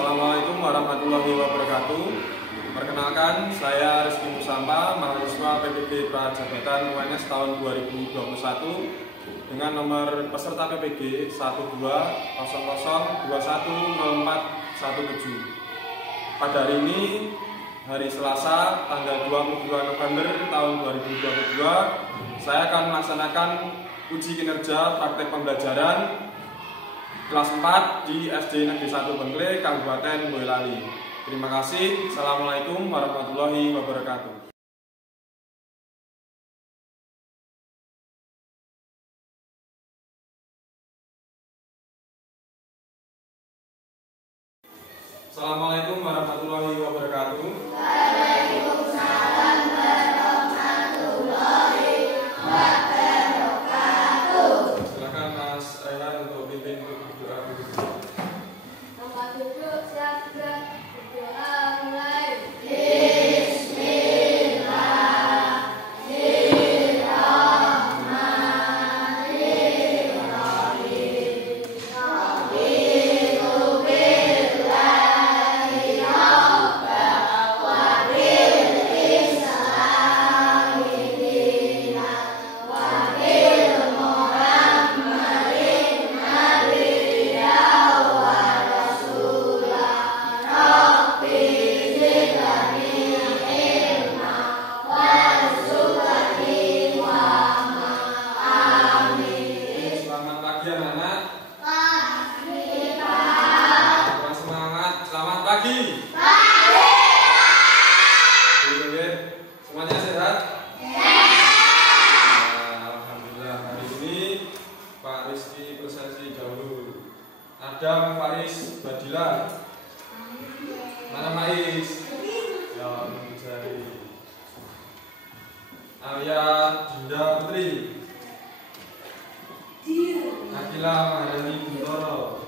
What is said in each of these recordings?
Assalamualaikum warahmatullahi wabarakatuh. Perkenalkan, saya Rizky Musampa, mahasiswa PPG Prajabatan UNS tahun 2021 dengan nomor peserta PPG 1200210417. Pada hari ini, hari Selasa, tanggal 22 November tahun 2022, saya akan melaksanakan uji kinerja praktek pembelajaran kelas 4 di SD Negeri 1 Bengkle, Kabupaten Boyolali. Terima kasih. Assalamualaikum warahmatullahi wabarakatuh. Assalamualaikum warahmatullahi wabarakatuh. Waalaikumsalam warahmatullahi wabarakatuh. Silakan Mas Rehan untuk pimpin doa. Tempat duduk siap berdoa mulai. Semuanya sehat? Alhamdulillah. Hari ini Pak Rizky Persesi dahulu. Adam Faris Badila. Mana Faiz? Ya, mencari. Arya Dinda Putri. Akila Maharani Bintoro.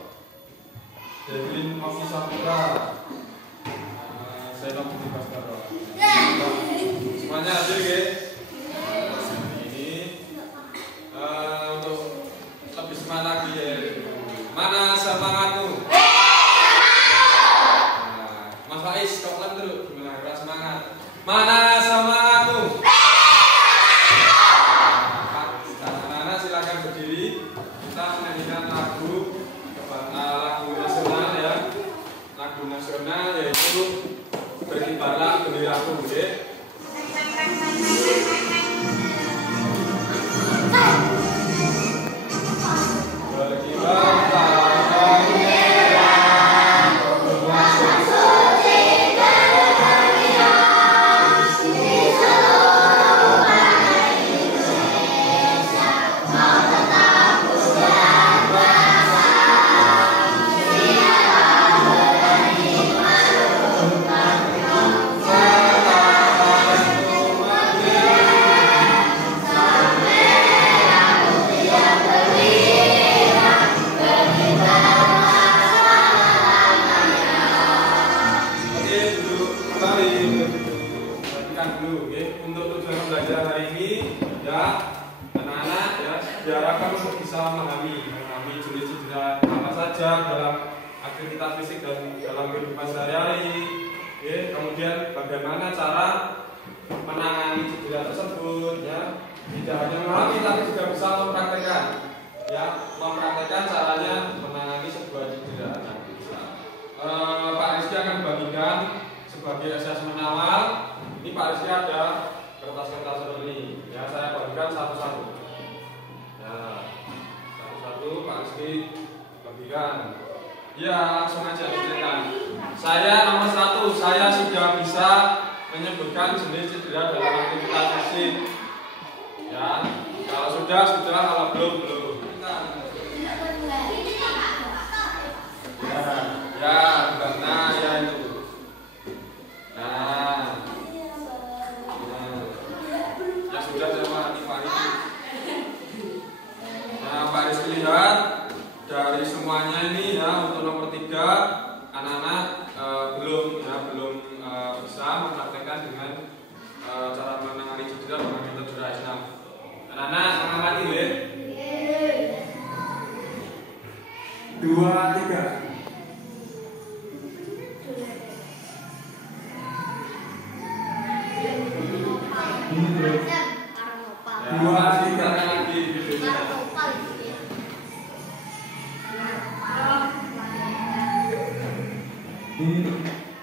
Devin Oki Saputra. Saya Putri Baskara. Semuanya hadir ya? Ini untuk lebih semangat lagi ya. Mana semangatmu? Mas Faiz, kau pelan dulu. Gimana? Kurang semangat. Mana semangatmu? Anak-anak silakan berdiri. Kita menyanyikan lagu nasional ya. Lagu nasional yaitu Berkibarlah Benderaku ya. Untuk tujuan pembelajaran hari ini ya anak-anak ya diharapkan untuk bisa memahami jenis cedera apa saja dalam aktivitas fisik dan dalam kehidupan sehari-hari. Kemudian bagaimana cara menangani cedera tersebut ya, tidak hanya memahami tapi juga bisa mempraktekkan ya, mempraktekkan caranya menangani sebuah cedera. Pak Rizky akan membagikan sebagai asesmen awal. Ini Pak Rizky ada kertas-kertas seperti ini. Ya, saya bagikan satu-satu. Ya, satu-satu Pak Rizky bagikan. Ya, langsung aja diceritakan. Saya nomor 1, saya sudah bisa menyebutkan jenis cedera dalam aktivitas fisik. Ya, kalau sudah, kalau belum. Ya, nah ya itu. Nah. Ya sudah sama Pak Rizky. Nah, Pak Rizky lihat dari semuanya ini ya, untuk nomor 3 anak-anak belum bisa mempraktekkan dengan cara menangani cedera dengan metode cedera Islam. Anak-anak mengamati ya. 2, 3. Dua tinggalkan lagi.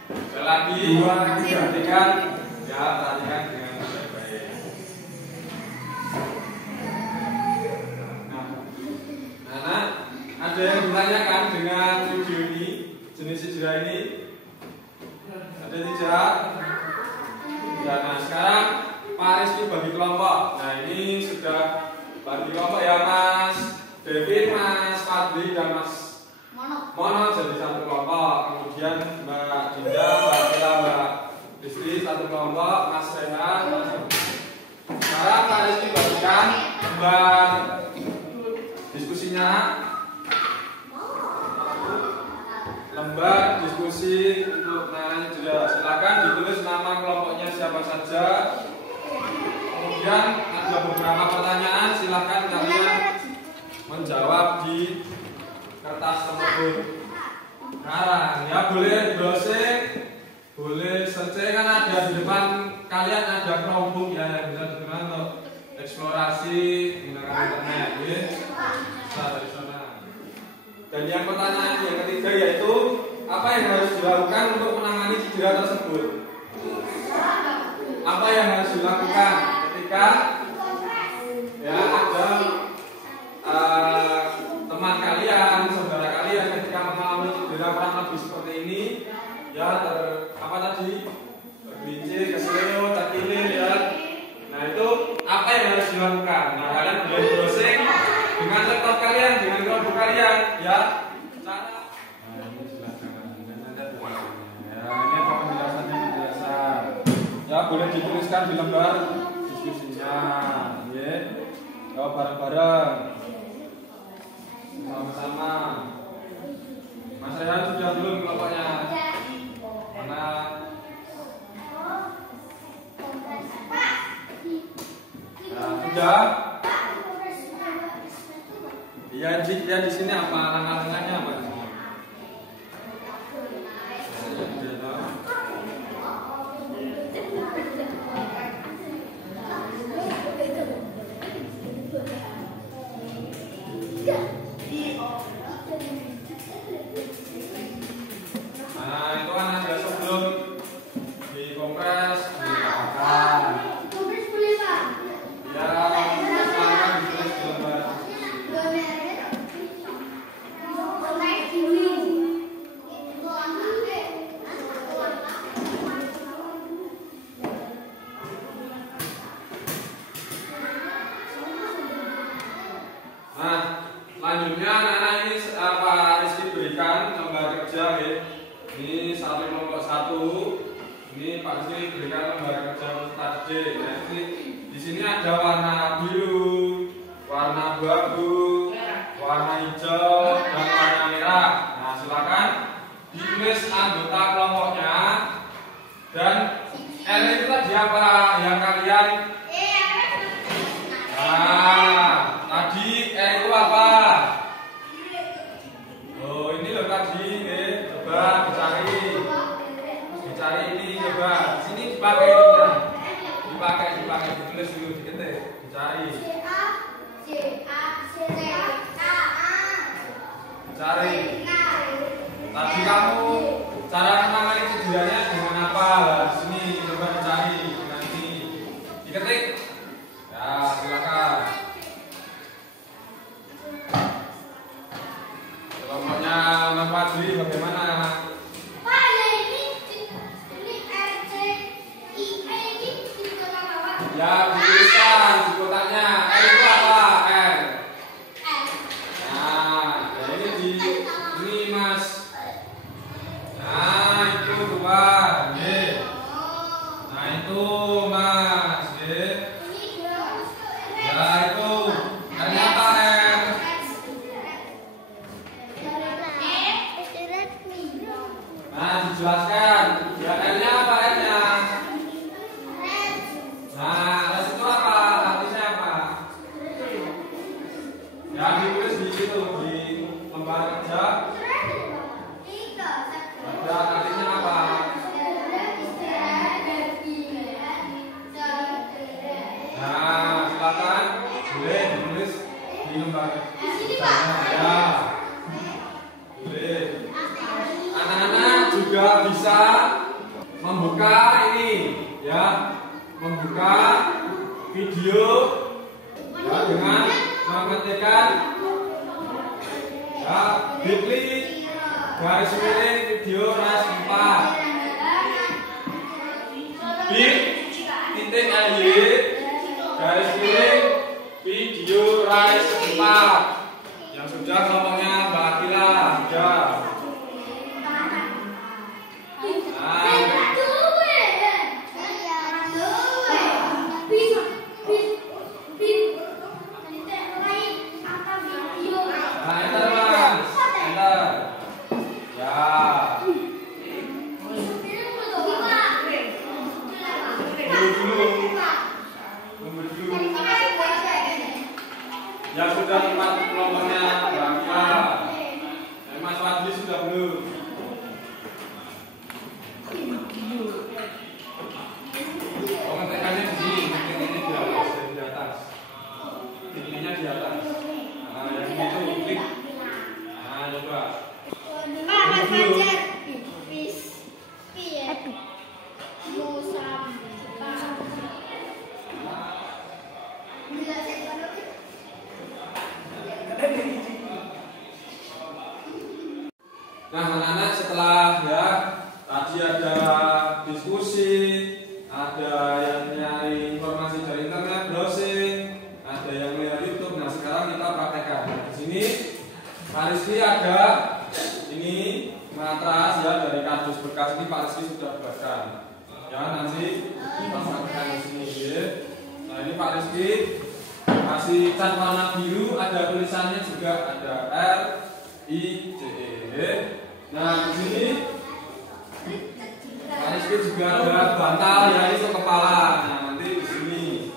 Sekali lagi, dua perhatikan, ya perhatikan dengan baik-baik. Nah, ada yang ditanyakan dengan video ini, jenis sejarah ini? Ada tidak? Nah, sekarang Pak Rizky bagi kelompok. Nah, ini sudah bagi kelompok ya Mas Devin, Mas Fadli, dan Mas Mono jadi satu kelompok. Kemudian Mbak Dinda, Mbak Kila, Mbak Rizky satu kelompok. Mas Rehan. Sekarang Pak Rizky bagikan gambar diskusinya. Lembar diskusi untuk nanya juga. Silakan ditulis nama kelompoknya siapa saja. Kemudian ada beberapa pertanyaan. Silakan kalian menjawab di kertas tersebut. Sekarang ya boleh browsing, boleh searching, kan ada di depan kalian ada Chromebook ya, bisa digunakan untuk eksplorasi menggunakan internet. Bisa dari sana. Dan yang pertanyaan yang ketiga yaitu apa yang harus dilakukan untuk menangani cedera tersebut? Apa yang harus dilakukan ketika ya ada teman kalian, saudara kalian ketika mengalami cedera kurang lebih seperti ini, ya apa tadi tergelincir, keseleo, terkilir ya. Nah itu apa yang harus dilakukan? Nah kalian boleh browsing dengan laptop kalian, dengan Chromebook kalian, ya. Cara. Nah ini silakan. Ya ini apa penjelasannya penjelasan. Ya boleh dituliskan di lembar diskusinya, ya. Jawab bareng-bareng. Sama-sama. Mas Rehan sudah belum kelompoknya? Mana? Nah, sudah. Ya di sini apa langkah-langkahnya apa di sini? Nah, itu kan ada sebelum dikompres, ditahan. Ya, silakan ditulis di lembar. Nah, selanjutnya anak-anak ini apa Rizky berikan lembar kerja ya. Ini salin nomor 1. Ini Pak Rizky berikan lembar kerja untuk tadi. Nah, ini di sini ada warna biru, warna abu-abu, warna hijau, dan warna merah. Nah, silakan ditulis anggota kelompoknya dan L itu tadi apa yang kalian? Nah, tadi E itu apa? Oh, ini loh tadi, coba dicari ini, coba di sini dipakai ini kan, ditulis dulu, diketik, dicari. Dicari. Tadi kamu cara menangani cederanya dengan apa? Di sini coba dicari dengan ini, diketik. Ya, silakan. Kelompoknya Mas Fadli bagaimana? Ya, dituliskan di kotaknya. R itu apa? R. Nah, ya ini Mas. Nah, itu dua. Nah, itu Mas. Ya, itu. R-nya apa R? Nah, dijelaskan. Ya, R-nya apa R-nya? Nah, itu apa? Artinya apa? Ya, ditulis di situ di lembar kerja. Ada artinya apa? membuka video ya, dengan mengetikkan ya, bit.ly garis miring video ras 4 bit.ly garis miring video ras 4 yang sudah kelompoknya Mbak Akila ya. Yang sudah tempat kelompoknya Bangka, Mas Wadli sudah belum? Oh, ngetekannya di sini, ngetekannya di atas, titiknya di atas. Nah, yang ini tuh klik. Nah, coba. Nah, anak-anak setelah ya tadi ada diskusi, ada yang nyari informasi dari internet, browsing, ada yang melihat YouTube. Nah, sekarang kita praktekkan. Di sini Pak Rizky ada ini matras ya dari kardus bekas ini Pak Rizky sudah buatkan. Ya, nanti kita praktekkan di sini. Ya. Nah, ini Pak Rizky kasih cat warna biru, ada tulisannya juga, ada RICE. Nah, di sini Pak Rizky juga ada bantal ya, ini untuk kepala. Nah, nanti di sini.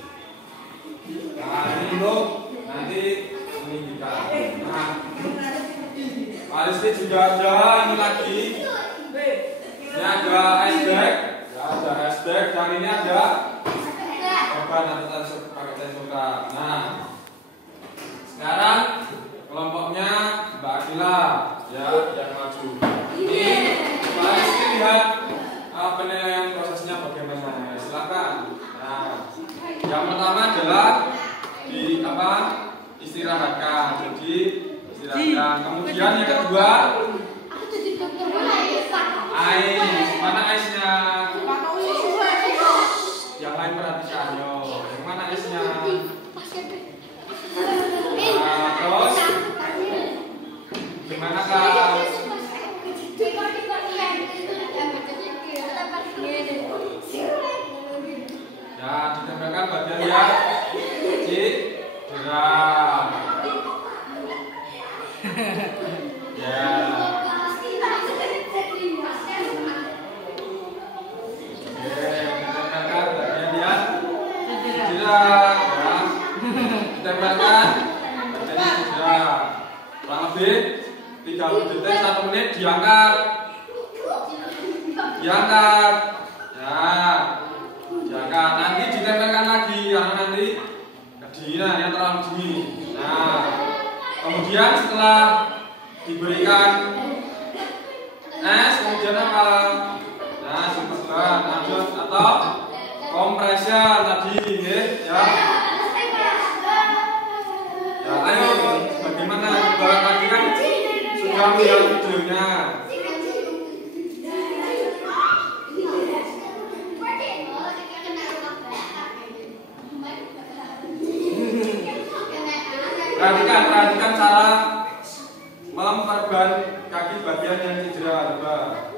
Nah, ini untuk nanti meninggikan. Nah, Pak Rizky juga ada ini lagi. Ini ada ice bag, ya, ada ice bag. Dan ini ada korban atau pakai tensuka. Nah, sekarang kelompoknya Mbak Akila ya yang maju. Ini Pak Rizky lihat penilaian prosesnya bagaimana. Silakan. Nah, yang pertama adalah di istirahatkan. Jadi istirahatkan. Kemudian yang kedua ais. Mana aisnya? Yang lain perhatikan yo. Yang mana aisnya? Nah, terus gimana kak? Ya, ditempelkan bagian yang cedera. Ya. Ditempelkan bagian yang cedera. Ya. Ditempelkan bagian yang cedera. Kurang lebih 30 detik 1 menit diangkat. Diangkat. Ya. Diangkat. Nanti ditempelkan lagi karena nanti kedinginan yang terlalu dingin. Nah, kemudian setelah diberikan es, kemudian apa? Nah, simpesan atau compression tadi, ya. Ya, ayo, bagaimana? Kalau tadi kan sudah melihat videonya. Perhatikan cara memperban kaki bagian yang cedera, coba.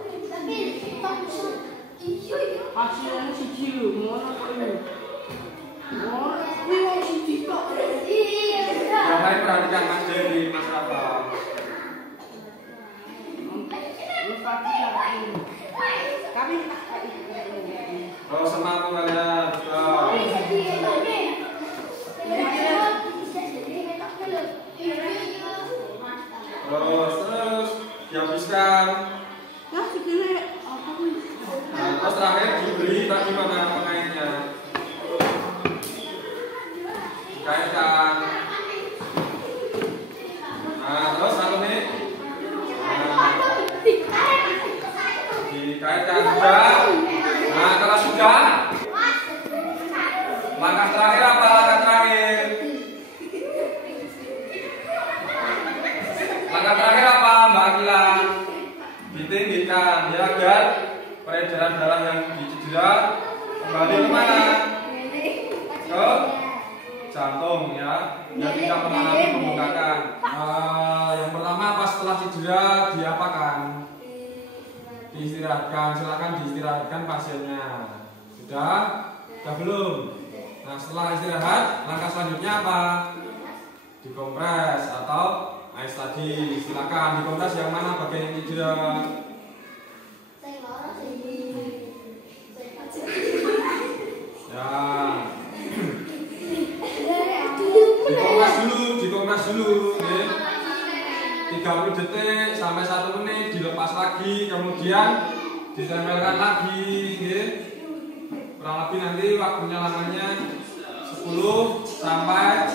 Hasilnya siji lho, ngono kok ini. Yang lain perhatikan Mas Dewi, Mas Rafa. Kalau semangat kalian, terus dihabiskan. Nah, terus terakhir diberi tadi mana pengaitnya. Dikaitkan. Nah, terus satu nih. Nah, dikaitkan sudah. Nah, kalau sudah jantung ya, yang tidak mengalami pembengkakan. Yang pertama pas setelah cedera diapakan? Diistirahatkan, silakan diistirahatkan pasiennya. Sudah belum? Nah setelah istirahat, langkah selanjutnya apa? Dikompres atau ice tadi. Silakan dikompres yang mana bagian yang cedera? Dikompres dulu ya. 30 detik sampai 1 menit dilepas lagi, kemudian ditempelkan lagi ya. Kurang lebih nanti waktunya lamanya 10 sampai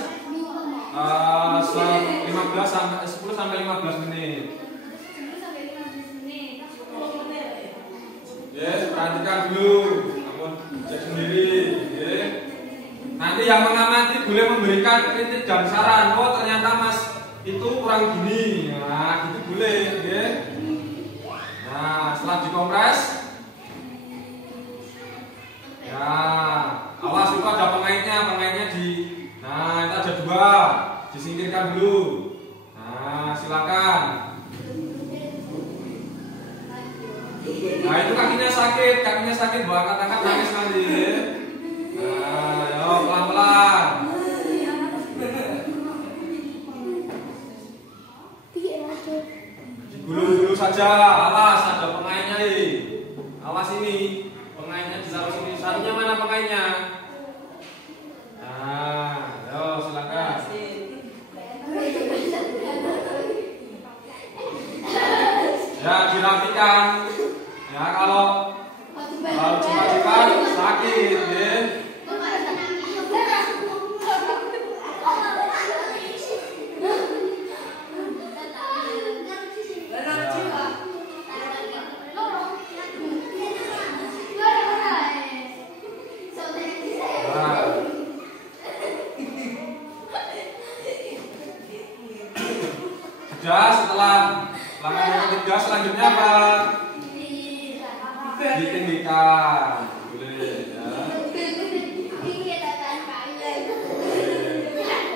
10 sampai 15 menit. Ya, perhatikan dulu, namun cek sendiri ya. Nanti yang mengamati boleh memberikan kritik dan saran. Oh ternyata mas itu kurang gini, nah gitu boleh ya. Nah setelah dikompres ya, awas itu ada pengaitnya di, nah itu ada 2, disingkirkan dulu. Nah silakan. Nah itu kakinya sakit, bawa angkat nangis nanti. Nah, yo pelan-pelan. Digulung dulu saja, awas ada pengaitnya nih. Awas ini, pengaitnya ditaruh sini. Satunya mana pengaitnya? Nah, yo silakan. Ya dirapikan. Ya kalau cepat-cepat sakit ya. Sudah, setelah langkah yang ketiga selanjutnya apa? Ditinggikan. Boleh ya.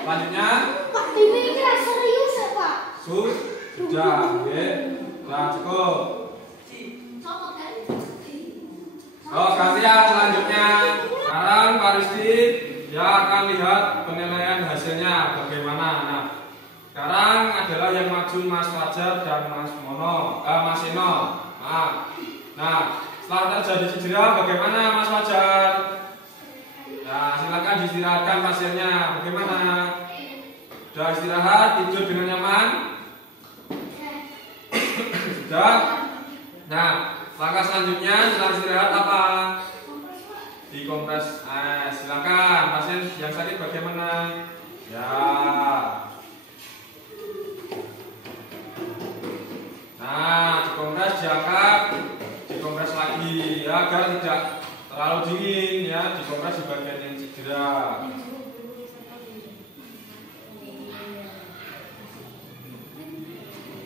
Selanjutnya Pak, ini serius ya Pak? Sudah, oke. Sudah cukup. Oh, gantian selanjutnya. Sekarang Pak Rizky dia akan lihat penilaian hasilnya bagaimana. Nah, sekarang adalah yang maju Mas Fajar dan Mas Eno. Nah, setelah terjadi cedera bagaimana Mas Fajar? Nah, silakan diistirahatkan pasiennya. Bagaimana? Sudah istirahat, tidur dengan nyaman? Sudah? Nah, langkah selanjutnya setelah istirahat apa? Dikompres. Silakan pasien yang sakit bagaimana? Ya. Nah, dikompres, diangkat, dikompres lagi ya agar tidak terlalu dingin ya, dikompres di bagian yang cedera.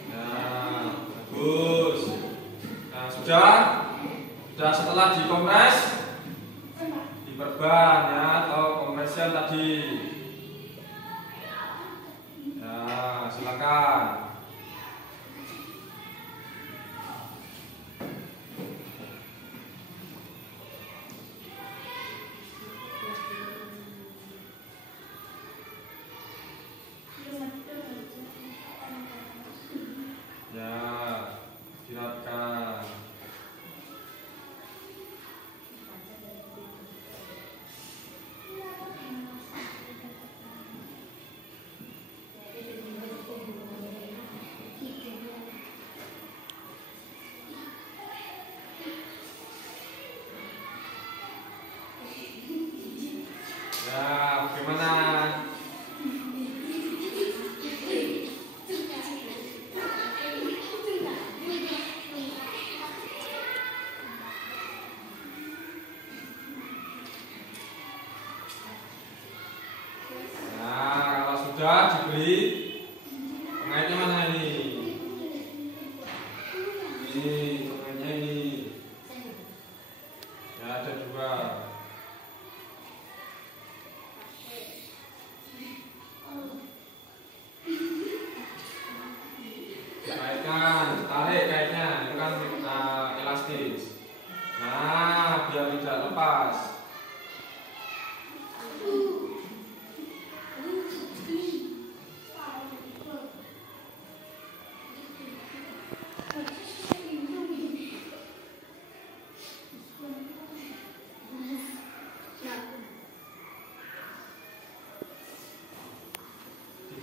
Nah, bagus. Nah, sudah setelah dikompres diperban ya atau kompresen tadi. Ya, silakan. Bagaimana? Nah, kalau sudah diberi pengaitnya mana ini? Ini pengaitnya ini. Ya ada 2.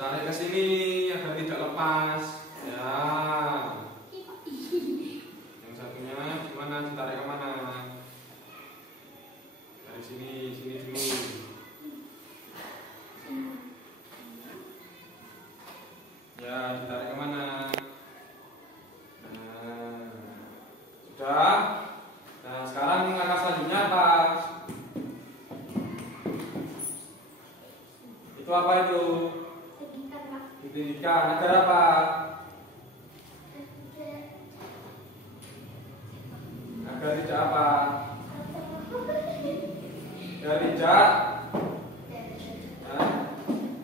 Tarik ke sini agar tidak lepas. Ya. Yang satunya gimana? Ditarik kemana? Dari sini, sini dulu. Ya, ditarik kemana? Nah, sudah. Nah, sekarang langkah selanjutnya apa? Itu apa itu? Ditinggikan agar apa? Agar tidak apa? Agar tidak. Nah,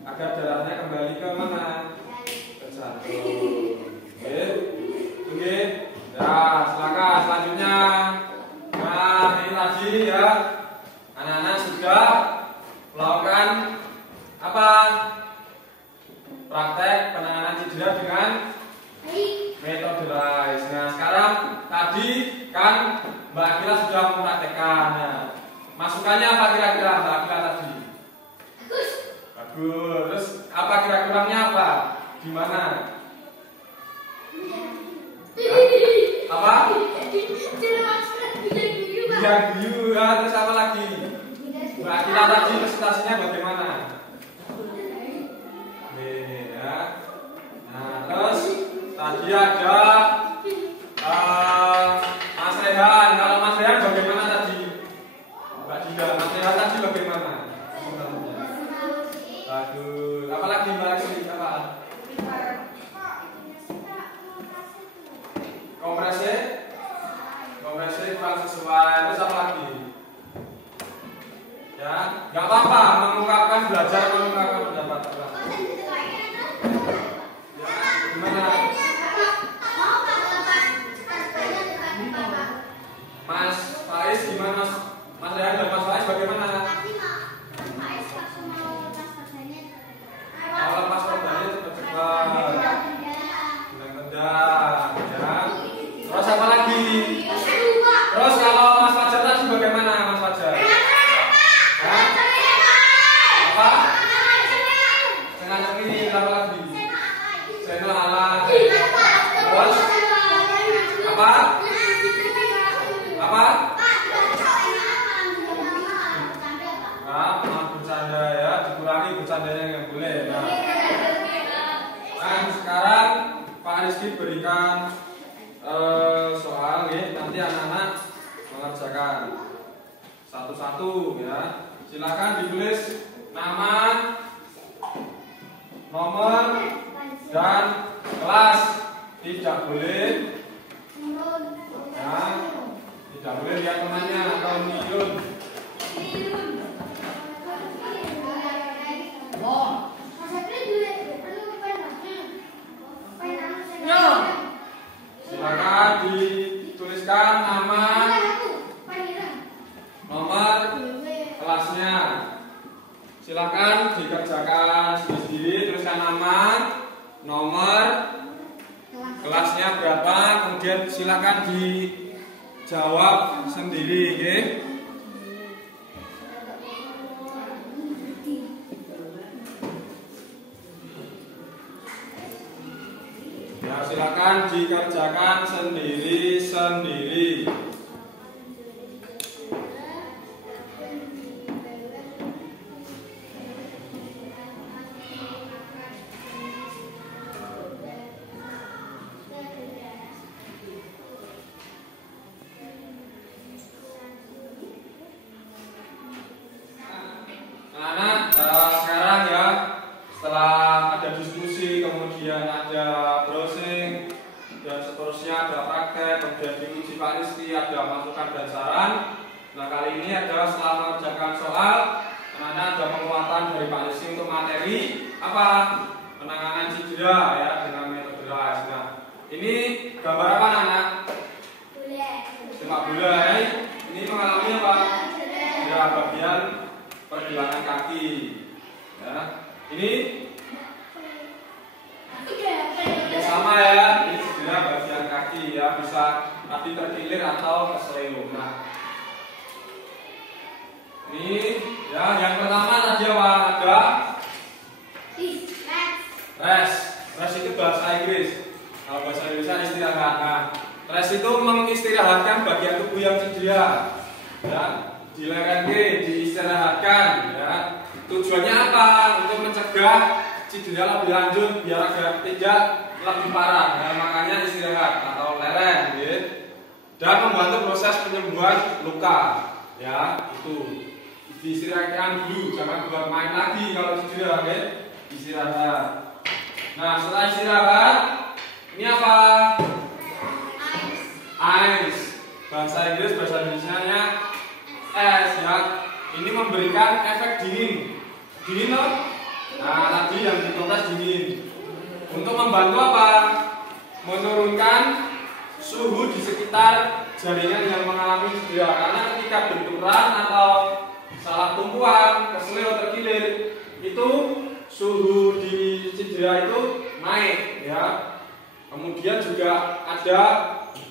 agar darahnya kembali ke mana? Ke jantung. Oke, oke. Nah, silakan selanjutnya. Nah, ini tadi ya, anak-anak sudah melakukan apa? Praktek penanganan cedera dengan metode RICE. Nah, sekarang tadi kan Mbak Akila sudah mempraktekkan. Nah, masukannya apa kira-kira Mbak Akila tadi? Bagus. Terus apa kira-kurangnya apa? Gimana? Apa? Biar guyu. Ya, terus apa lagi? Mbak Akila tadi presentasinya bagaimana? Nah, terus tadi ada Mas Rehan. Kalau Mas Rehan bagaimana tadi? Mbak Dinda, Mas Rehan tadi bagaimana? Bagus. Apa lagi Mbak Akili? Apa? Kompresi? Kompresi kurang sesuai. Terus apa lagi? Ya, nggak apa-apa mengungkapkan belajar, mengungkapkan pendapat. Gimana? Mas Faiz gimana? Mas Rehan dan Mas Faiz bagaimana? Mau lepas kordanya cepat-cepat. Tendang-tendang, ya. Terus apa lagi? Terus kalau Mas Fajar tadi bagaimana Mas Fajar? Hah? Apa? Cengak-cengik, apa lagi? Channel alat. Terus apa? Apa? Nah, bercanda ya, dikurangi bercandanya yang boleh. Nah, sekarang Pak Rizky berikan soal nih, nanti anak-anak mengerjakan satu-satu ya. Silakan ditulis nama, nomor, dan kelas. Tidak boleh ya, tidak boleh lihat temannya atau niun. Silakan dituliskan nama, nomor, kelasnya. Silakan dikerjakan sendiri, tuliskan nama, nomor, kelasnya berapa, kemudian silakan dijawab sendiri, oke? Ya, silakan dikerjakan sendiri-sendiri. Sekarang ya, setelah ada diskusi, kemudian ada browsing, dan seterusnya ada praktek, kemudian diuji Pak Rizky, ada masukan dan saran. Nah, kali ini adalah setelah mengerjakan soal, karena ada penguatan dari Pak Rizky untuk materi apa? Penanganan cedera ya dengan metode RICE. Nah, ini gambar apa anak? Sepak bola ya. Ini mengalami apa? Ya, bagian pergelangan kaki. Ya, ini sama ya, ini cedera bagian kaki ya, bisa tadi terkilir atau keseleo. Nah, ini ya yang pertama tadi apa? Ada mengistirahatkan bagian tubuh yang cedera. Ya, dilerengke, diistirahatkan. Ya, tujuannya apa? Untuk mencegah cedera lebih lanjut biar agar tidak lebih parah. Ya, makanya istirahat atau lereng, ya. Dan membantu proses penyembuhan luka. Ya, itu diistirahatkan dulu, jangan buat main lagi kalau cedera, ya. Istirahat. Nah, setelah istirahat, ini apa? Ice. Bahasa Inggris, bahasa Indonesianya es, ya. Ini memberikan efek dingin. Dingin loh. Nah, tadi yang dikontes dingin. Untuk membantu apa? Menurunkan suhu di sekitar jaringan yang mengalami cedera. Karena ketika benturan atau salah tumpuan, keseleo, terkilir, itu suhu di cedera itu naik, ya. Kemudian juga ada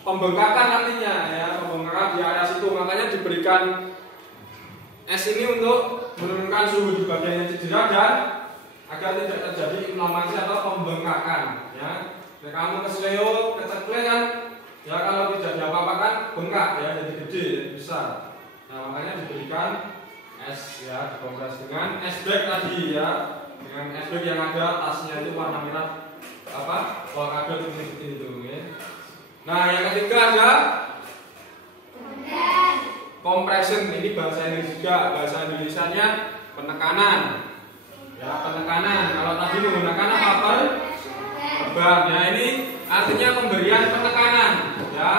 pembengkakan nantinya, ya, pembengkakan di area situ. Makanya diberikan es ini untuk menurunkan suhu di bagian yang cedera dan agar tidak terjadi inflamasi atau pembengkakan, ya. Nah, kamu kesleo, keceklek kan, ya, kalau tidak diapa-apakan bengkak, ya, jadi gede, jadi besar. Nah, makanya diberikan es, ya, dikompres dengan es bag tadi, ya, dengan es bag yang ada tasnya itu warna merah, apa, olahraga putih itu, ya. Nah, yang ketiga ada compression. Ini bahasa Inggris juga, bahasa Indonesianya penekanan. Ya, penekanan. Kalau tadi menggunakan apa? Perban. Ya, ini artinya pemberian penekanan, ya,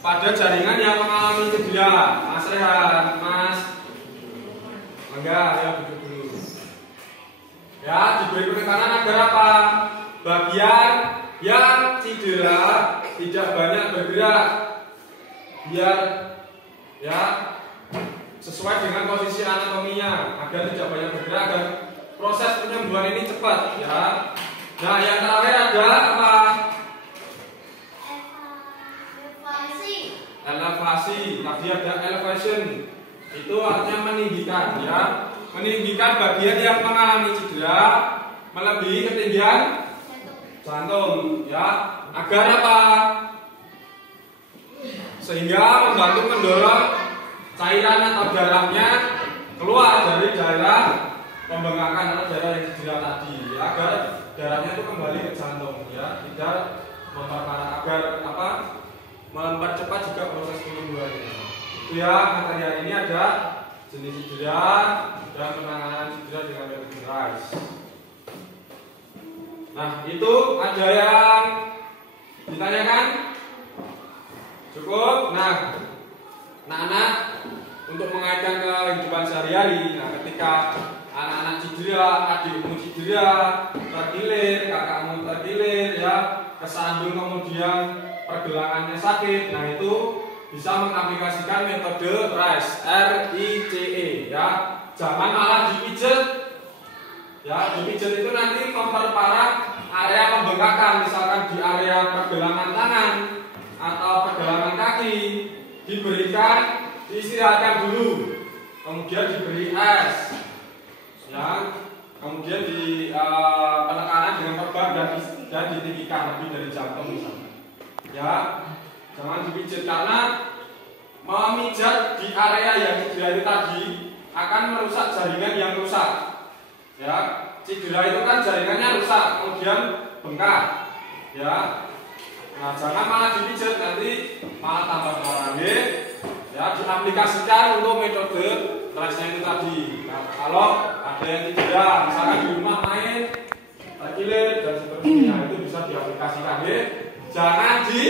pada jaringan yang mengalami cedera. Mas Rehan, Mas enggak, ya, duduk dulu. Ya, diberi penekanan agar apa? Bagian yang cedera tidak banyak bergerak, biar, ya, sesuai dengan posisi anatominya, agar tidak banyak bergerak dan proses penyembuhan ini cepat, ya. Nah, yang terakhir ada apa? Elevasi. Tadi ada elevation. Itu artinya meninggikan, ya. Meninggikan bagian yang mengalami cedera melebihi ketinggian jantung, ya. Agar apa? Sehingga membantu mendorong cairan atau darahnya keluar dari daerah pembengkakan atau daerah yang cedera tadi, ya, agar darahnya itu kembali ke jantung, ya, tidak memperparah, agar apa? Mempercepat juga proses penyembuhannya. Itu, ya, materi hari ini ada jenis cedera dan penanganan cedera dengan metode RICE. Nah, itu ada yang ditanyakan? Cukup? Nah, anak-anak untuk mengaitkan ke kehidupan sehari-hari. Nah, ketika anak-anak cedera, adikmu cedera, terkilir, kakakmu terkilir, ya, kesandung kemudian pergelangannya sakit. Nah, itu bisa mengaplikasikan metode RICE, RICE, ya. Jangan malah dipijet. Ya, dipijet itu nanti memperparah area pembengkakan, misalkan di area pergelangan tangan atau pergelangan kaki, diberikan, diistirahatkan dulu, kemudian diberi es, ya, kemudian di penekanan dengan perban dan ditinggikan lebih dari jantung misalnya, ya. Jangan dipijat karena memijat di area yang cedera itu tadi akan merusak jaringan yang rusak. Ya, cedera itu kan jaringannya rusak, kemudian bengkak. Ya, nah, jangan malah dipijat, nanti malah tambah parah. Ya, diaplikasikan untuk metode RICE itu tadi. Nah, kalau ada yang cedera, misalkan di rumah main, terkilir dan seterusnya, itu bisa diaplikasikan. Jangan di